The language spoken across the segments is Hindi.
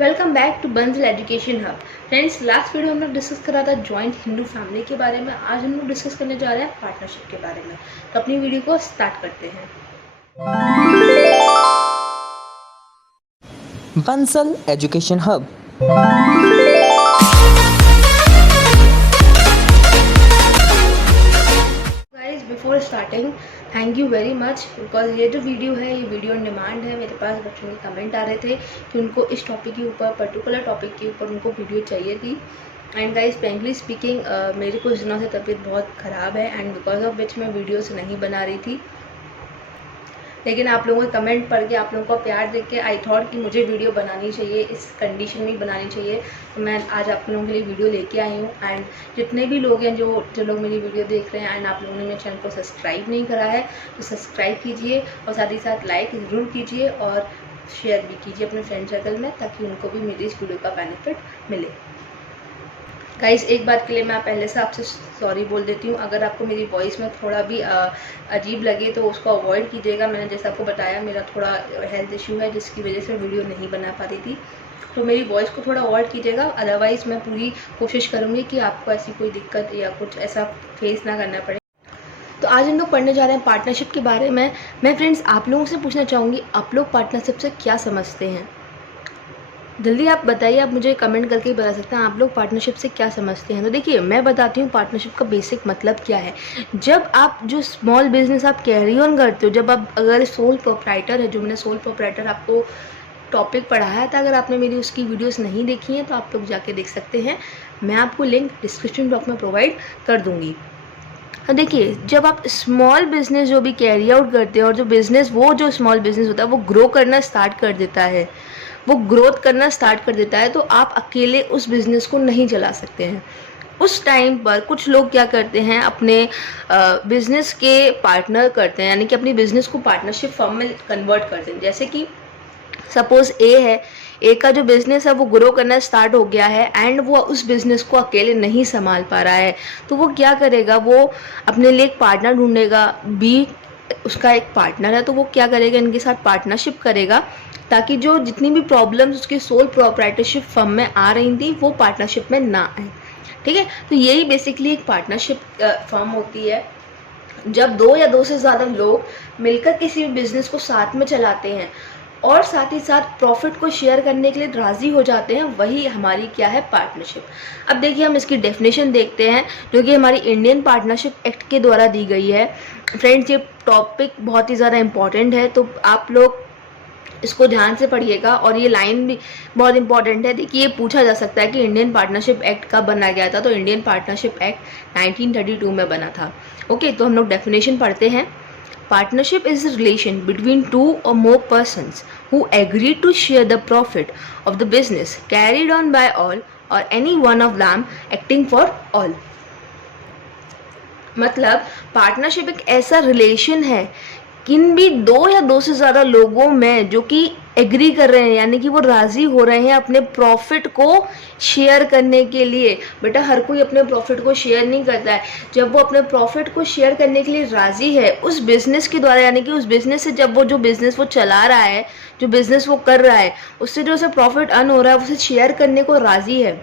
Welcome back to Bansal education hub. Friends, last video हम लोग डिस्कस कर रहा था जॉइंट हिंदू फैमिली के बारे में। आज हम लोग डिस्कस करने जा रहे हैं पार्टनरशिप के बारे में। तो अपनी वीडियो को स्टार्ट करते हैं। Bansal education hub. Guys, before starting thank you very much, because ये जो वीडियो है ये वीडियो ऑन डिमांड है। मेरे पास बच्चों के कमेंट आ रहे थे कि उनको इस टॉपिक के ऊपर, पर्टिकुलर टॉपिक के ऊपर उनको वीडियो चाहिए थी। एंड गाइस, फ्रेंकली स्पीकिंग मेरी कुछ दिनों से तबीयत बहुत ख़राब है एंड बिकॉज ऑफ विच मैं वीडियोस नहीं बना रही थी। लेकिन आप लोगों के कमेंट पढ़ के, आप लोगों का प्यार देख के आई थॉट कि मुझे वीडियो बनानी चाहिए, इस कंडीशन में बनानी चाहिए। तो मैं आज आप लोगों के लिए वीडियो लेके आई हूँ। एंड जितने भी लोग हैं जो लोग मेरी वीडियो देख रहे हैं एंड आप लोगों ने मेरे चैनल को सब्सक्राइब नहीं करा है तो सब्सक्राइब कीजिए और साथ ही साथ लाइक ज़रूर कीजिए और शेयर भी कीजिए अपने फ्रेंड सर्कल में, ताकि उनको भी मेरी इस वीडियो का बेनिफिट मिले। गाइस, एक बात के लिए मैं पहले से आपसे सॉरी बोल देती हूँ। अगर आपको मेरी वॉइस में थोड़ा भी अजीब लगे तो उसको अवॉइड कीजिएगा। मैंने जैसे आपको बताया, मेरा थोड़ा हेल्थ इशू है जिसकी वजह से वीडियो नहीं बना पा रही थी, तो मेरी वॉइस को थोड़ा अवॉइड कीजिएगा। अदरवाइज़ मैं पूरी कोशिश करूँगी कि आपको ऐसी कोई दिक्कत या कुछ ऐसा फेस ना करना पड़े। तो आज हम लोग पढ़ने जा रहे हैं पार्टनरशिप के बारे में। मैं फ्रेंड्स आप लोगों से पूछना चाहूँगी, आप लोग पार्टनरशिप से क्या समझते हैं? जल्दी आप बताइए, आप मुझे कमेंट करके ही बता सकते हैं आप लोग पार्टनरशिप से क्या समझते हैं। तो देखिए, मैं बताती हूँ पार्टनरशिप का बेसिक मतलब क्या है। जब आप जो स्मॉल बिजनेस आप कैरी ऑन करते हो, जब आप अगर सोल प्रोप्राइटर है, जो मैंने सोल प्रोप्राइटर आपको टॉपिक पढ़ाया था, अगर आपने मेरी उसकी वीडियोस नहीं देखी हैं तो आप लोग जाके देख सकते हैं। मैं आपको लिंक डिस्क्रिप्शन बॉक्स में प्रोवाइड कर दूँगी। देखिए, जब आप स्मॉल बिजनेस जो भी कैरी आउट करते हैं और जो बिजनेस, वो जो स्मॉल बिजनेस होता है वो ग्रो करना स्टार्ट कर देता है, वो ग्रोथ करना स्टार्ट कर देता है, तो आप अकेले उस बिज़नेस को नहीं चला सकते हैं। उस टाइम पर कुछ लोग क्या करते हैं, अपने बिज़नेस के पार्टनर करते हैं, यानी कि अपनी बिज़नेस को पार्टनरशिप फर्म में कन्वर्ट करते हैं। जैसे कि सपोज़ ए है, ए का जो बिज़नेस है वो ग्रो करना स्टार्ट हो गया है एंड वो उस बिज़नेस को अकेले नहीं संभाल पा रहा है, तो वो क्या करेगा, वो अपने लिए एक पार्टनर ढूंढेगा। बी उसका एक पार्टनर है, तो वो क्या करेगा, इनके साथ पार्टनरशिप करेगा, ताकि जो जितनी भी प्रॉब्लम्स उसके सोल प्रोप्राइटरशिप फर्म में आ रही थी वो पार्टनरशिप में ना आए। ठीक है, तो यही बेसिकली एक पार्टनरशिप फर्म होती है। जब दो या दो से ज़्यादा लोग मिलकर किसी भी बिजनेस को साथ में चलाते हैं और साथ ही साथ प्रॉफिट को शेयर करने के लिए राज़ी हो जाते हैं, वही हमारी क्या है, पार्टनरशिप। अब देखिए, हम इसकी डेफिनेशन देखते हैं जो कि हमारी इंडियन पार्टनरशिप एक्ट के द्वारा दी गई है। फ्रेंड्स, ये टॉपिक बहुत ही ज़्यादा इम्पॉर्टेंट है, तो आप लोग इसको ध्यान से पढ़िएगा। और ये लाइन भी बहुत इंपॉर्टेंट है। देखिए, ये पूछा जा सकता है कि इंडियन पार्टनरशिप एक्ट कब बनाया गया था, तो इंडियन पार्टनरशिप एक्ट 1932 में बना था। ओके, तो हम लोग डेफिनेशन पढ़ते हैं। Partnership is a relation between two or more persons who agree to share the profit of the business carried on by all or any one of them acting for all। मतलब पार्टनरशिप एक ऐसा रिलेशन है किन भी दो या दो से ज़्यादा लोगों में जो कि एग्री कर रहे हैं, यानी कि वो राज़ी हो रहे हैं अपने प्रॉफिट को शेयर करने के लिए। बेटा, हर कोई अपने प्रॉफिट को शेयर नहीं करता है। जब वो अपने प्रॉफिट को शेयर करने के लिए राज़ी है उस बिज़नेस के द्वारा, यानी कि उस बिज़नेस से, जब वो जो बिज़नेस वो चला रहा है, जो बिज़नेस वो कर रहा है, उससे जो उसे प्रॉफिट अर्न हो रहा है उसे शेयर करने को राज़ी है।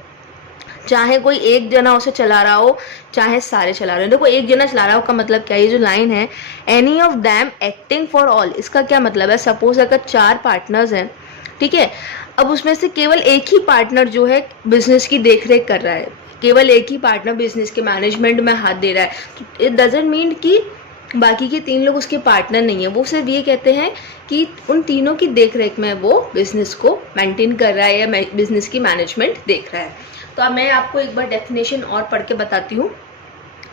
चाहे कोई एक जना उसे चला रहा हो, चाहे सारे चला रहे हो। देखो, एक जना चला रहा हो का मतलब क्या है, ये जो लाइन है, any of them acting for all, इसका क्या मतलब है? सपोज अगर 4 पार्टनर्स हैं, ठीक है, अब उसमें से केवल एक ही पार्टनर जो है बिजनेस की देखरेख कर रहा है, केवल एक ही पार्टनर बिजनेस के मैनेजमेंट में हाथ दे रहा है, तो इट डजंट मीन कि बाकी के 3 लोग उसके पार्टनर नहीं है। वो सिर्फ ये कहते हैं कि उन तीनों की देखरेख में वो बिजनेस को मेंटेन कर रहा है या बिजनेस की मैनेजमेंट देख रहा है। तो अब मैं आपको एक बार डेफिनेशन और पढ़ के बताती हूँ।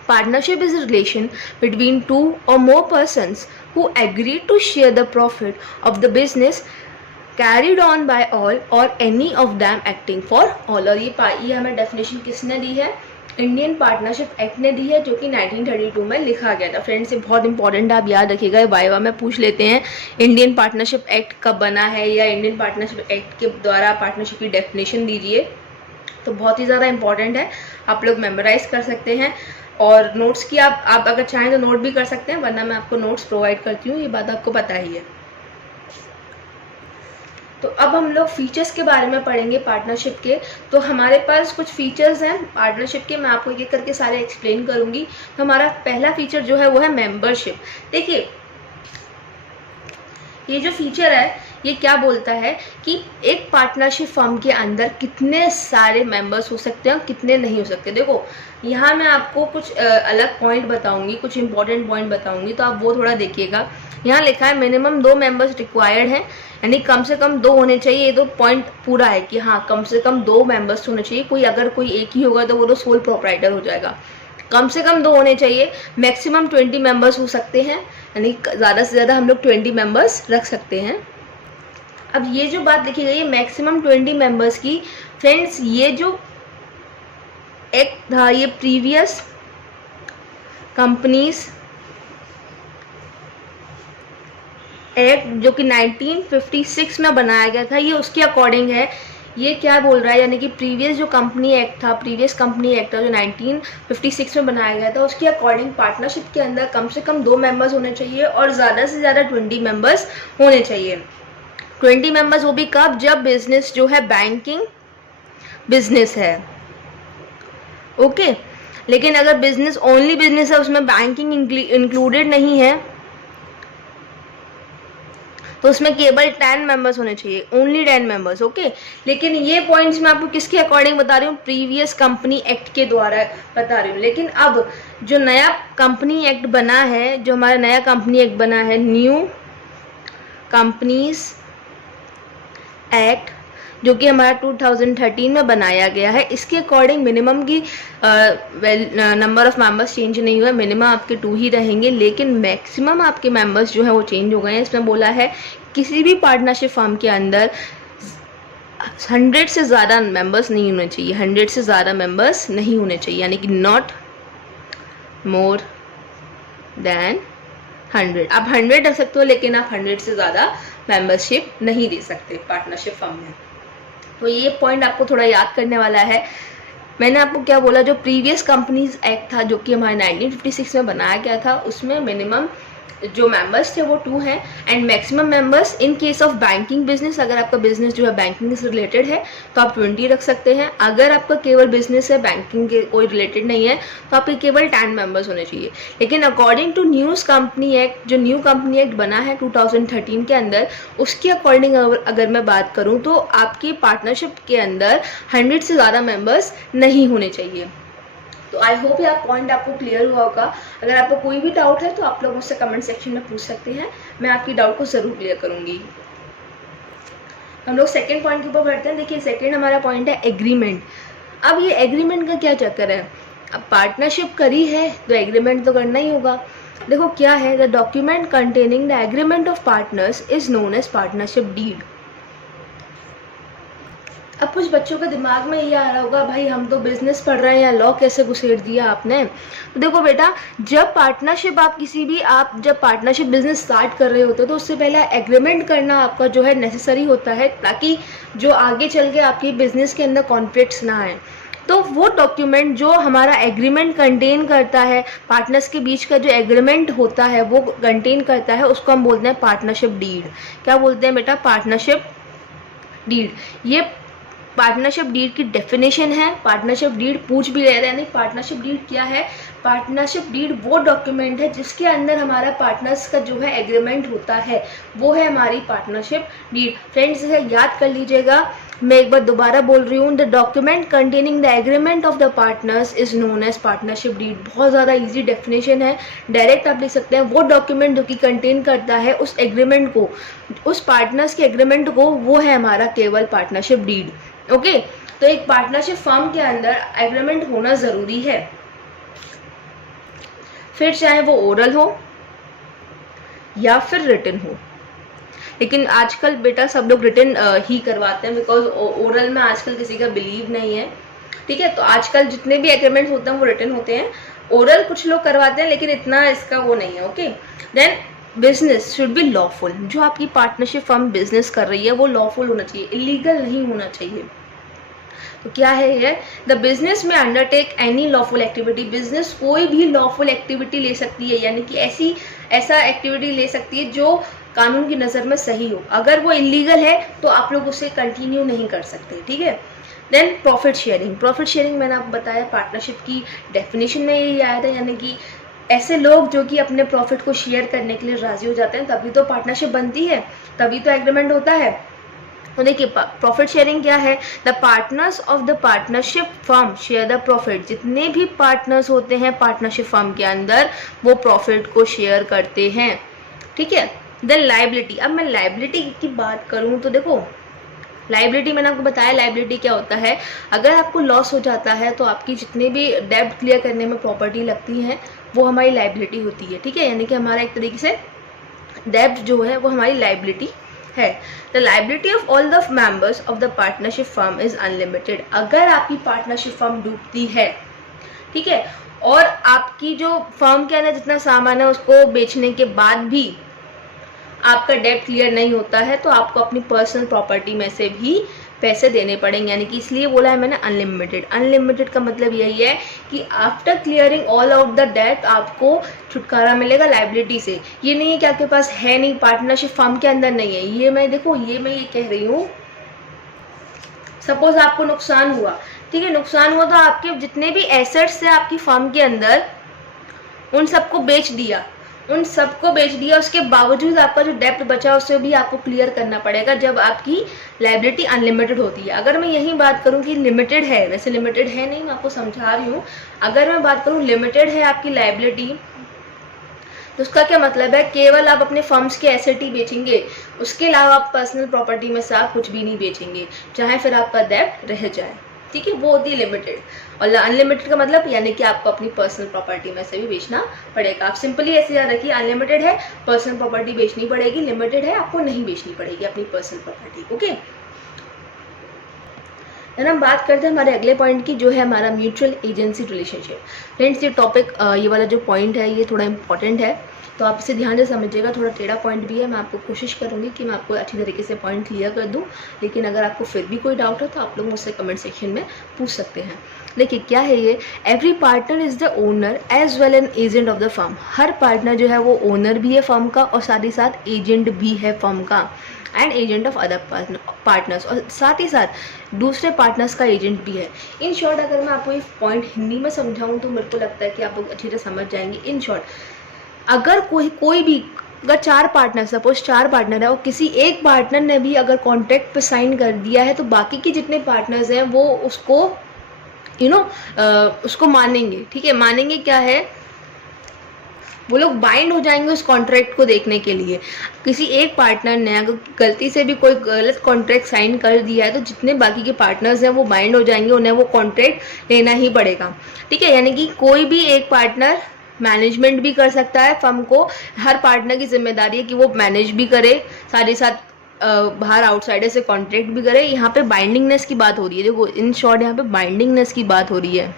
Partnership is a relation between two or more persons who agree to share the profit of the business carried on by all or any of them acting for all। और ये हमें डेफिनेशन किसने दी है? इंडियन पार्टनरशिप एक्ट ने दी है, जो कि 1932 में लिखा गया था। फ्रेंड्स, ये बहुत इंपॉर्टेंट है, आप याद रखिएगा। वाइवा में पूछ लेते हैं इंडियन पार्टनरशिप एक्ट कब बना है, या इंडियन पार्टनरशिप एक्ट के द्वारा पार्टनरशिप की डेफिनेशन दीजिए। तो बहुत ही ज़्यादा इंपॉर्टेंट है, आप लोग मेमोराइज कर सकते हैं। और नोट्स की आप अगर चाहें तो नोट भी कर सकते हैं, वरना मैं आपको नोट्स प्रोवाइड करती हूँ, ये बात आपको पता ही है। तो अब हम लोग फीचर्स के बारे में पढ़ेंगे पार्टनरशिप के। तो हमारे पास कुछ फीचर्स हैं पार्टनरशिप के, मैं आपको एक एक करके सारे एक्सप्लेन करूँगी। तो हमारा पहला फीचर जो है वो है मेंबरशिप। देखिए ये जो फीचर है ये क्या बोलता है कि एक पार्टनरशिप फर्म के अंदर कितने सारे मेंबर्स हो सकते हैं और कितने नहीं हो सकते। देखो यहाँ मैं आपको कुछ अलग पॉइंट बताऊंगी, कुछ इंपॉर्टेंट पॉइंट बताऊंगी, तो आप वो थोड़ा देखिएगा। यहाँ लिखा है मिनिमम 2 मेंबर्स रिक्वायर्ड हैं, यानी कम से कम 2 होने चाहिए। ये तो पॉइंट पूरा है कि हाँ कम से कम 2 मेंबर्स होने चाहिए। कोई अगर कोई एक ही होगा तो वो तो सोल प्रोप्राइटर हो जाएगा। कम से कम 2 होने चाहिए। मैक्सिमम 20 मेंबर्स हो सकते हैं, यानी ज़्यादा से ज़्यादा हम लोग 20 मेंबर्स रख सकते हैं। अब ये जो बात लिखी गई है मैक्सिमम 20 मेंबर्स की, फ्रेंड्स ये जो एक्ट था ये प्रीवियस कंपनीज एक्ट जो कि 1956 में बनाया गया था, ये उसके अकॉर्डिंग है। ये क्या बोल रहा है, यानी कि प्रीवियस जो कंपनी एक्ट था, प्रीवियस कंपनी एक्ट था जो 1956 में बनाया गया था, उसके अकॉर्डिंग पार्टनरशिप के अंदर कम से कम 2 मेंबर्स होने चाहिए और ज़्यादा से ज़्यादा 20 मेंबर्स होने चाहिए। 20 मेंबर्स वो भी कब, जब बिजनेस जो है बैंकिंग बिजनेस है, ओके। लेकिन अगर बिजनेस ओनली बिजनेस है, उसमें बैंकिंग इंक्लूडेड नहीं है, तो उसमें केवल 10 मेंबर्स होने चाहिए, ओनली 10 मेंबर्स, ओके। लेकिन ये पॉइंट्स मैं आपको किसके अकॉर्डिंग बता रही हूँ, प्रीवियस कंपनी एक्ट के द्वारा बता रही हूँ। लेकिन अब जो नया कंपनी एक्ट बना है, जो हमारा नया कंपनी एक्ट बना है, न्यू कंपनीज एक्ट, जो कि हमारा 2013 में बनाया गया है, इसके अकॉर्डिंग मिनिमम की नंबर ऑफ मेंबर्स चेंज नहीं हुआ, मिनिमम आपके 2 ही रहेंगे। लेकिन मैक्सिमम आपके मेंबर्स जो है वो चेंज हो गए हैं। इसमें बोला है किसी भी पार्टनरशिप फर्म के अंदर 100 से ज़्यादा मेंबर्स नहीं होने चाहिए, 100 से ज़्यादा मेंबर्स नहीं होने चाहिए, यानी कि नॉट मोर देन 100। आप 100 रख सकते हो, लेकिन आप 100 से ज़्यादा मेंबरशिप नहीं दे सकते पार्टनरशिप फर्म में। तो ये पॉइंट आपको थोड़ा याद करने वाला है। मैंने आपको क्या बोला, जो प्रीवियस कंपनीज एक्ट था जो कि हमारे 1956 में बनाया गया था, उसमें मिनिमम जो मेंबर्स थे वो 2 हैं and maximum members in case of banking business, अगर आपका बिजनेस जो है बैंकिंग से रिलेटेड है तो आप 20 रख सकते हैं। अगर आपका केवल बिजनेस है, बैंकिंग के कोई रिलेटेड नहीं है, तो आपके केवल 10 मेंबर्स होने चाहिए। लेकिन according to news company act, जो न्यू कंपनी एक्ट बना है 2013 के अंदर, उसके अकॉर्डिंग अगर मैं बात करूँ तो आपकी पार्टनरशिप के अंदर 100 से ज़्यादा मेंबर्स नहीं होने चाहिए। तो आई होप यह पॉइंट आपको क्लियर हुआ होगा। अगर आपको कोई भी डाउट है तो आप लोग मुझसे कमेंट सेक्शन में पूछ सकते हैं, मैं आपकी डाउट को ज़रूर क्लियर करूँगी। हम लोग सेकंड पॉइंट के ऊपर बढ़ते हैं। देखिए सेकंड हमारा पॉइंट है एग्रीमेंट। अब ये एग्रीमेंट का क्या चक्कर है, अब पार्टनरशिप करी है तो एग्रीमेंट तो करना ही होगा। देखो क्या है, the document containing the agreement of partners is known as partnership deed. अब कुछ बच्चों के दिमाग में ये आ रहा होगा, भाई हम तो बिजनेस पढ़ रहे हैं या लॉ कैसे घुसेड़ दिया आपने। तो देखो बेटा, जब पार्टनरशिप आप जब पार्टनरशिप बिजनेस स्टार्ट कर रहे होते हो तो उससे पहले एग्रीमेंट करना आपका जो है नेसेसरी होता है, ताकि जो आगे चल के आपकी बिजनेस के अंदर कॉन्फ्लिक्ट्स ना आए। तो वो डॉक्यूमेंट जो हमारा एग्रीमेंट कंटेन करता है, पार्टनर्स के बीच का जो एग्रीमेंट होता है वो कंटेन करता है, उसको हम बोलते हैं पार्टनरशिप डीड। क्या बोलते हैं बेटा, पार्टनरशिप डीड। ये पार्टनरशिप डीड की डेफिनेशन है। पार्टनरशिप डीड पूछ भी रहे थे, यानी पार्टनरशिप डीड क्या है, पार्टनरशिप डीड वो डॉक्यूमेंट है जिसके अंदर हमारा पार्टनर्स का जो है एग्रीमेंट होता है, वो है हमारी पार्टनरशिप डीड। फ्रेंड्स इसे याद कर लीजिएगा, मैं एक बार दोबारा बोल रही हूँ, the document containing the agreement of the partners is known as partnership deed. बहुत ज़्यादा इजी डेफिनेशन है, डायरेक्ट आप लिख सकते हैं, वो डॉक्यूमेंट जो कि कंटेन करता है उस एग्रीमेंट को, उस पार्टनर्स के एग्रीमेंट को, वो है हमारा केवल पार्टनरशिप डीड। ओके, तो एक पार्टनरशिप फर्म के अंदर एग्रीमेंट होना ज़रूरी है, फिर चाहे वो ओरल हो या फिर रिटन हो। लेकिन आजकल बेटा सब लोग रिटन ही करवाते हैं, बिकॉज ओरल में आजकल किसी का बिलीव नहीं है। ठीक है, तो आजकल जितने भी एग्रीमेंट होते हैं वो रिटन होते हैं। ओरल कुछ लोग करवाते हैं लेकिन इतना इसका वो नहीं है। Okay, then business should be lawful. जो आपकी पार्टनरशिप फर्म बिजनेस कर रही है वो लॉफुल होना चाहिए, इलीगल नहीं होना चाहिए। तो क्या है ये, द बिजनेस में undertake any lawful activity. Business कोई भी लॉफुल एक्टिविटी ले सकती है, यानी कि ऐसा एक्टिविटी ले सकती है जो कानून की नज़र में सही हो। अगर वो इलीगल है तो आप लोग उसे कंटिन्यू नहीं कर सकते, ठीक है। Then profit sharing. Profit sharing मैंने आपको बताया पार्टनरशिप की डेफिनेशन में यही आया था, यानी कि ऐसे लोग जो कि अपने प्रॉफिट को शेयर करने के लिए राजी हो जाते हैं, तभी तो पार्टनरशिप बनती है, तभी तो एग्रीमेंट होता है। तो देखिए प्रॉफिट शेयरिंग क्या है, the partners of the partnership firm share the profit. जितने भी पार्टनर्स होते हैं पार्टनरशिप फर्म के अंदर वो प्रॉफिट को शेयर करते हैं, ठीक है। Then liability. अब मैं लायबिलिटी की बात करूं तो देखो लायबिलिटी मैंने आपको बताया लायबिलिटी क्या होता है। अगर आपको लॉस हो जाता है तो आपकी जितने भी डेब्ट क्लियर करने में प्रॉपर्टी लगती है वो हमारी लायबिलिटी होती है, ठीक है। यानी कि हमारा एक तरीके से डेब्ट जो है वो हमारी लायबिलिटी है। The liability of all the members of the partnership firm is unlimited. अगर आपकी पार्टनरशिप फर्म डूबती है, ठीक है, और आपकी जो फर्म के अंदर जितना सामान है उसको बेचने के बाद भी आपका डेब्ट क्लियर नहीं होता है तो आपको अपनी पर्सनल प्रॉपर्टी में से भी पैसे देने पड़ेंगे। यानी कि इसलिए बोला है मैंने अनलिमिटेड। अनलिमिटेड का मतलब यही है कि after clearing all of the debt आपको छुटकारा मिलेगा लायबिलिटी से। ये नहीं है कि आपके पास है नहीं, पार्टनरशिप फर्म के अंदर नहीं है। ये मैं कह रही हूँ, सपोज आपको नुकसान हुआ, ठीक है, नुकसान हुआ तो आपके जितने भी एसेट्स है आपकी फर्म के अंदर उन सबको बेच दिया, उसके बावजूद आपका जो डेब्ट बचा उसे भी आपको क्लियर करना पड़ेगा जब आपकी लायबिलिटी अनलिमिटेड होती है। अगर मैं यही बात करूं कि लिमिटेड है, वैसे लिमिटेड है नहीं, मैं आपको समझा रही हूँ। अगर मैं बात करूं लिमिटेड है आपकी लायबिलिटी तो उसका क्या मतलब है, केवल आप अपने फर्म्स के एसेट ही बेचेंगे, उसके अलावा आप पर्सनल प्रॉपर्टी में से आप कुछ भी नहीं बेचेंगे, चाहे फिर आपका डेब्ट रह जाए, ठीक है। वो होती है लिमिटेड। और अनलिमिटेड का मतलब यानी कि आपको अपनी पर्सनल प्रॉपर्टी में से भी बेचना पड़ेगा। आप सिंपली ऐसे याद रखिए, अनलिमिटेड है पर्सनल प्रॉपर्टी बेचनी पड़ेगी, लिमिटेड है आपको नहीं बेचनी पड़ेगी अपनी पर्सनल प्रॉपर्टी, ओके। देन हम बात करते हैं हमारे अगले पॉइंट की, जो है हमारा म्यूचुअल एजेंसी रिलेशनशिप। फ्रेंड्स ये टॉपिक, ये वाला जो पॉइंट है ये थोड़ा इंपॉर्टेंट है, तो आप इसे ध्यान से समझिएगा। थोड़ा टेढ़ा पॉइंट भी है, मैं आपको कोशिश करूँगी कि मैं आपको अच्छी तरीके से पॉइंट क्लियर कर दूँ। लेकिन अगर आपको फिर भी कोई डाउट हो तो आप लोग मुझसे कमेंट सेक्शन में पूछ सकते हैं। देखिए क्या है ये, every partner is the owner as well an agent of the firm. हर पार्टनर जो है वो ओनर भी है फर्म का और साथ ही साथ एजेंट भी है फर्म का, and agent of other partners, और साथ ही साथ दूसरे पार्टनर्स का एजेंट भी है। इन शॉर्ट अगर मैं आपको ये पॉइंट हिंदी में समझाऊँ तो मेरे को लगता है कि आप लोग अच्छी तरह समझ जाएंगे। इन शॉर्ट, अगर कोई भी अगर 4 पार्टनर, सपोज 4 पार्टनर है और किसी एक पार्टनर ने भी अगर कॉन्ट्रैक्ट पे साइन कर दिया है तो बाकी के जितने पार्टनर्स हैं वो उसको उसको मानेंगे, ठीक है। मानेंगे क्या है, वो लोग बाइंड हो जाएंगे उस कॉन्ट्रैक्ट को देखने के लिए। किसी एक पार्टनर ने अगर गलती से भी कोई गलत कॉन्ट्रैक्ट साइन कर दिया है तो जितने बाकी के पार्टनर्स हैं वो बाइंड हो जाएंगे, उन्हें वो कॉन्ट्रैक्ट लेना ही पड़ेगा, ठीक है। यानी कि कोई भी एक पार्टनर मैनेजमेंट भी कर सकता है फर्म को, हर पार्टनर की जिम्मेदारी है कि वो मैनेज भी करे, साथ ही साथ बाहर आउटसाइडर से कॉन्ट्रैक्ट भी करे। यहाँ पे बाइंडिंगनेस की बात हो रही है, देखो इन शॉर्ट यहाँ पे बाइंडिंगनेस की बात हो रही है।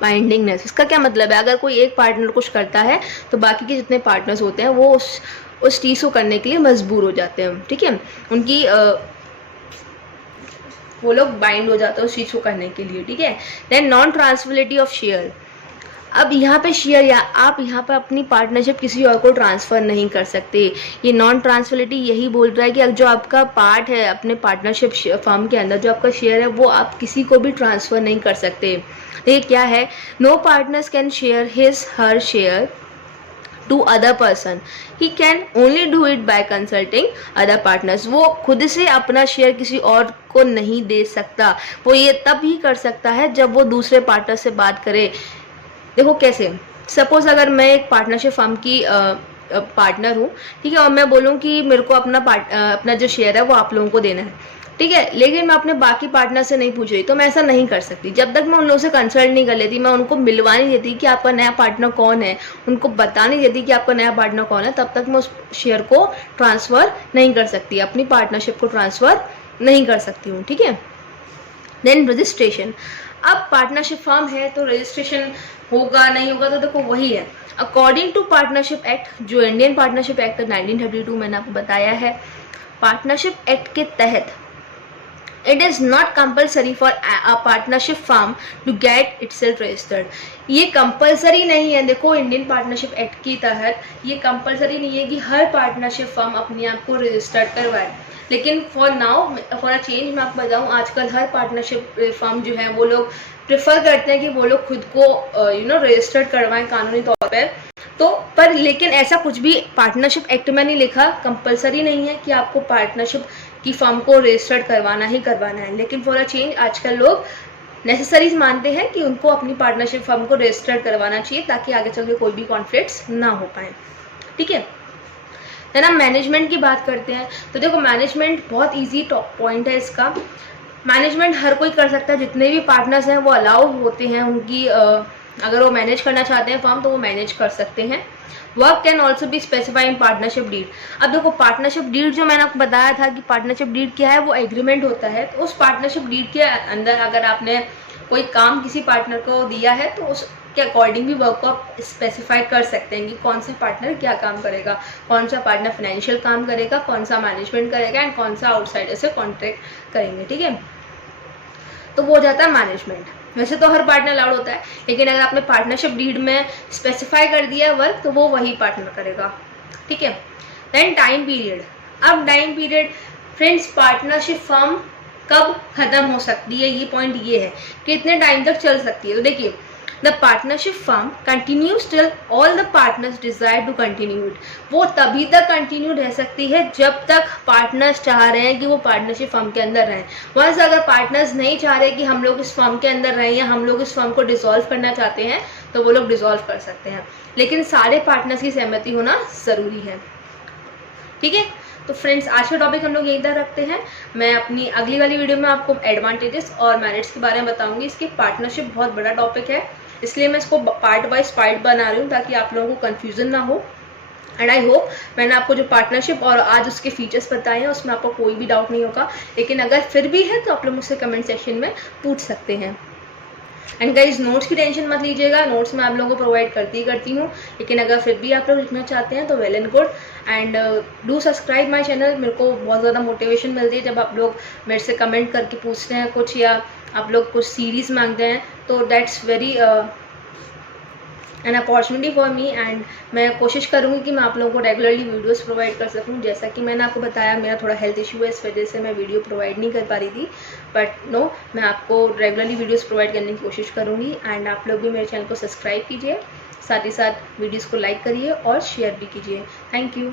बाइंडिंगनेस इसका क्या मतलब है, अगर कोई एक पार्टनर कुछ करता है तो बाकी के जितने पार्टनर्स होते हैं वो उस चीज़ को करने के लिए मजबूर हो जाते हैं, ठीक है। उनकी वो लोग बाइंड हो जाते हैं उस चीज़ को करने के लिए, ठीक है। Then non transferability of share. अब यहाँ पे शेयर, या आप यहाँ पर अपनी पार्टनरशिप किसी और को ट्रांसफ़र नहीं कर सकते। ये नॉन ट्रांसफरेबिलिटी यही बोल रहा है कि जो आपका पार्ट है अपने पार्टनरशिप फर्म के अंदर, जो आपका शेयर है वो आप किसी को भी ट्रांसफ़र नहीं कर सकते। ये क्या है, no partners can share his her share to other person, he can only do it by consulting other partners. वो खुद से अपना शेयर किसी और को नहीं दे सकता, वो ये तब ही कर सकता है जब वो दूसरे पार्टनर से बात करे। देखो कैसे, सपोज अगर मैं एक पार्टनरशिप फर्म की पार्टनर हूँ, ठीक है, और मैं बोलूँ कि मेरे को अपना जो शेयर है वो आप लोगों को देना है, ठीक है, लेकिन मैं अपने बाकी पार्टनर से नहीं पूछ रही, तो मैं ऐसा नहीं कर सकती। जब तक मैं उन लोगों से कंसल्ट नहीं कर लेती, मैं उनको मिलवा नहीं देती कि आपका नया पार्टनर कौन है, उनको बता नहीं देती कि आपका नया पार्टनर कौन है, तब तक मैं उस शेयर को ट्रांसफ़र नहीं कर सकती, अपनी पार्टनरशिप को ट्रांसफ़र नहीं कर सकती हूँ, ठीक है। Then registration. अब पार्टनरशिप फर्म है तो रजिस्ट्रेशन होगा नहीं होगा, तो देखो वही है। अकॉर्डिंग टू पार्टनरशिप एक्ट, जो इंडियन पार्टनरशिप एक्ट 1932 मैंने आपको बताया है, पार्टनरशिप एक्ट के तहत it is not compulsory for a partnership firm to get itself registered. ये कंपल्सरी नहीं है, देखो इंडियन पार्टनरशिप एक्ट के तहत ये कंपल्सरी नहीं है कि हर पार्टनरशिप फर्म अपने आप को रजिस्टर्ड करवाए, लेकिन for now for a change मैं आपको बताऊँ, आजकल हर पार्टनरशिप फर्म जो है वो लोग प्रेफर करते हैं कि वो लोग खुद को रजिस्टर्ड करवाएं कानूनी तौर पर। तो पर लेकिन ऐसा कुछ भी पार्टनरशिप एक्ट में नहीं लिखा, कंपल्सरी नहीं है कि आपको पार्टनरशिप की फर्म को रजिस्टर्ड करवाना ही करवाना है, लेकिन फॉर अ चेंज आजकल लोग नेसेसरीज मानते हैं कि उनको अपनी पार्टनरशिप फर्म को रजिस्टर्ड करवाना चाहिए ताकि आगे चल के कोई भी कॉन्फ्लिक्ट्स ना हो पाए। ठीक है ना। मैनेजमेंट की बात करते हैं तो देखो मैनेजमेंट बहुत ईजी टॉप पॉइंट है इसका। मैनेजमेंट हर कोई कर सकता है, जितने भी पार्टनर्स हैं वो अलाउ होते हैं, उनकी अगर वो मैनेज करना चाहते हैं फर्म तो वो मैनेज कर सकते हैं। Work can also be specified in partnership deed. अब देखो पार्टनरशिप डीड जो मैंने आपको बताया था कि पार्टनरशिप डीड क्या है, वो एग्रीमेंट होता है। तो उस पार्टनरशिप डीड के अंदर अगर आपने कोई काम किसी पार्टनर को दिया है तो उसके अकॉर्डिंग भी वर्क को आप स्पेसिफाई कर सकते हैं कि कौन सा पार्टनर क्या काम करेगा, कौन सा पार्टनर फाइनेंशियल काम करेगा, कौन सा मैनेजमेंट करेगा एंड कौन सा आउटसाइडर से कॉन्ट्रैक्ट करेंगे। ठीक है, तो वो हो जाता है मैनेजमेंट। वैसे तो हर पार्टनर अलाउड होता है, लेकिन अगर आपने पार्टनरशिप डीड में स्पेसिफाई कर दिया वर्क तो वो वही पार्टनर करेगा। ठीक है, देन टाइम पीरियड। अब time period friends, partnership firm कब खत्म हो सकती है, ये पॉइंट ये है कि इतने टाइम तक चल सकती है। तो देखिए, the partnership firm continues till all the partners desire to continue it. वो तभी तक कंटिन्यू रह सकती है जब तक पार्टनर्स चाह रहे हैं कि वो पार्टनरशिप फर्म के अंदर रहें। वंस अगर पार्टनर्स नहीं चाह रहे कि हम लोग इस फर्म के अंदर रहें या हम लोग इस फर्म को डिसॉल्व करना चाहते हैं तो वो लोग डिसॉल्व कर सकते हैं, लेकिन सारे पार्टनर्स की सहमति होना ज़रूरी है। ठीक है, तो फ्रेंड्स आज का टॉपिक हम लोग यहीं तक रखते हैं। मैं अपनी अगली वाली वीडियो में आपको एडवांटेजेस और मेरिट्स के बारे में बताऊंगी। इसकी पार्टनरशिप बहुत बड़ा टॉपिक है, इसलिए मैं इसको पार्ट वाइज पार्ट बना रही हूँ ताकि आप लोगों को कन्फ्यूज़न ना हो। एंड आई होप मैंने आपको जो पार्टनरशिप और आज उसके फीचर्स बताए हैं उसमें आपको कोई भी डाउट नहीं होगा, लेकिन अगर फिर भी है तो आप लोग मुझसे कमेंट सेक्शन में पूछ सकते हैं। एंड गाइज नोट्स की टेंशन मत लीजिएगा, नोट्स मैं आप लोगों को प्रोवाइड करती हूँ, लेकिन अगर फिर भी आप लोग लिखना चाहते हैं तो well and good. And do subscribe my channel. मेरे को बहुत ज़्यादा मोटिवेशन मिलती है जब आप लोग मेरे से कमेंट करके पूछते हैं कुछ या आप लोग कुछ सीरीज़ मांगते हैं, तो that's very an opportunity for me. And मैं कोशिश करूँगी कि मैं आप लोगों को रेगुलरली वीडियोस प्रोवाइड कर सकूँ। जैसा कि मैंने आपको बताया मेरा थोड़ा हेल्थ इशू है, इस वजह से मैं वीडियो प्रोवाइड नहीं कर पा रही थी, बट नो मैं आपको रेगुलरली वीडियोस प्रोवाइड करने की कोशिश करूँगी। एंड आप लोग भी मेरे चैनल को सब्सक्राइब कीजिए, साथ ही साथ वीडियोज़ को लाइक करिए और शेयर भी कीजिए। Thank you.